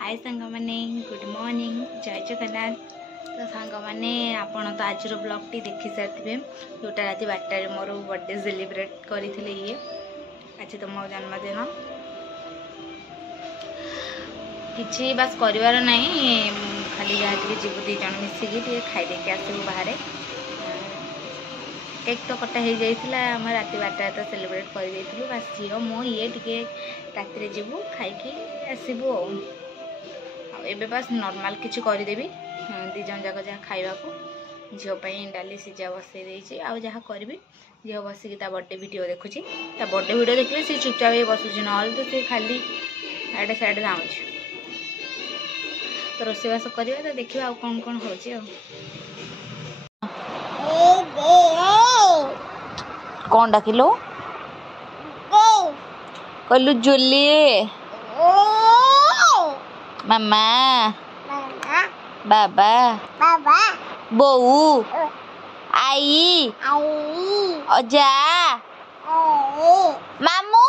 हाय सांग मैंने good morning जय जगन्नाथ। तो सांग मैंने आपण तो आज ब्लॉग टी देखी सारे जोटा रात 12 मोर बर्थडे सेलिब्रेट करते ये आज तो मो जन्मदिन किसी बस कर ना खाली जहाँ जीव दी जन मिसिकी खाईदे आसबू बाहर केक तो कटा हो जाता आम रात 12 तो सेलिब्रेट कर बस झील मो ये टे रात जीवु खाई आसबू एबे बस नॉर्मल किसी करदेवी दी जन जाक जहाँ खावा झीपाई डाली सीझा बसई देती आ जहाँ करी झील बसिकी बर्थडे वीडियो देखुची बर्थडे वीडियो देखले सी चुपचाप बसुची ना तो सी खाली आड़े साइड जाऊँ तो रोषेबास करवा तो देखा कौन कौन हो कौन डाकिलु कहलु जुली मामा बाबा बोऊ आई अजा मामू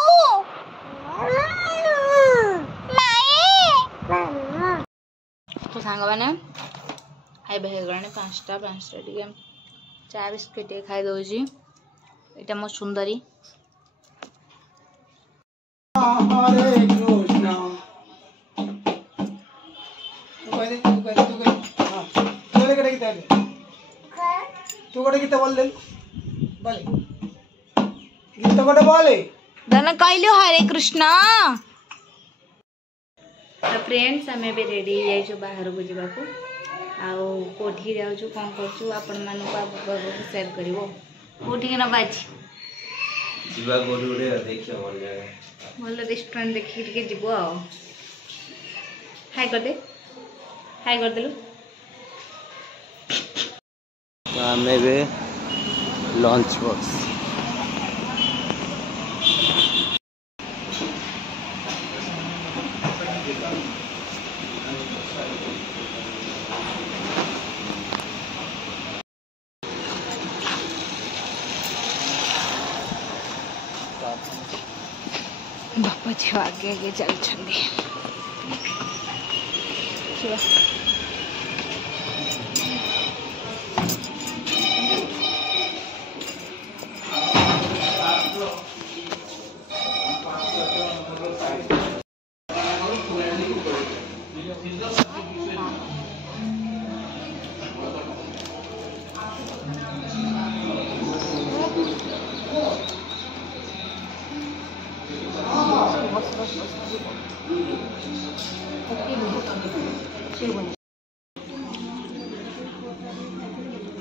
तो सांग मैंने एगलानी 5टा टे चा बिस्किट टे खाई दौची यहाँ मो सुंदरी तू गोटे गीत बोल दे गीत गोटे बोले दाना कहलु हरे कृष्ण। तो फ्रेंड्स आम ए रेडी हो बाहर को जावाक आठी जाऊँ कौन कर आपण मानक सेयर कर कौटी नबाज भल रेस्टोरेंट देखिए जीव हाई करदे हाई करदेलु लंच बॉक्स बापा झील आगे आगे चलते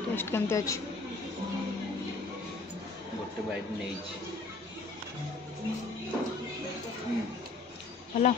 टेस्ट केमती अच्छी गोटे बाइट नहीं हेलो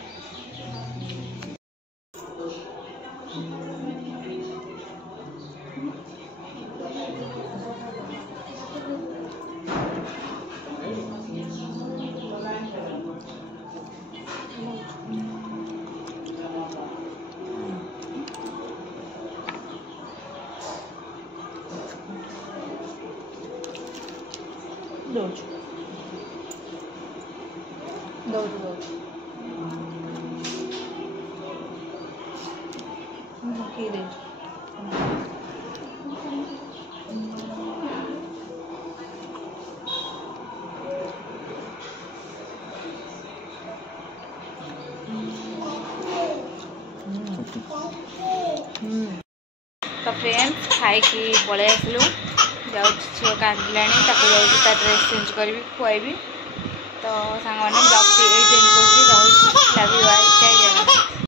तो फ्रेंड्स खाई पलि आसलु झील कांदिला ड्रेस चेंज करी खुआबी तो सांग मैंने ब्लॉग चेंज कर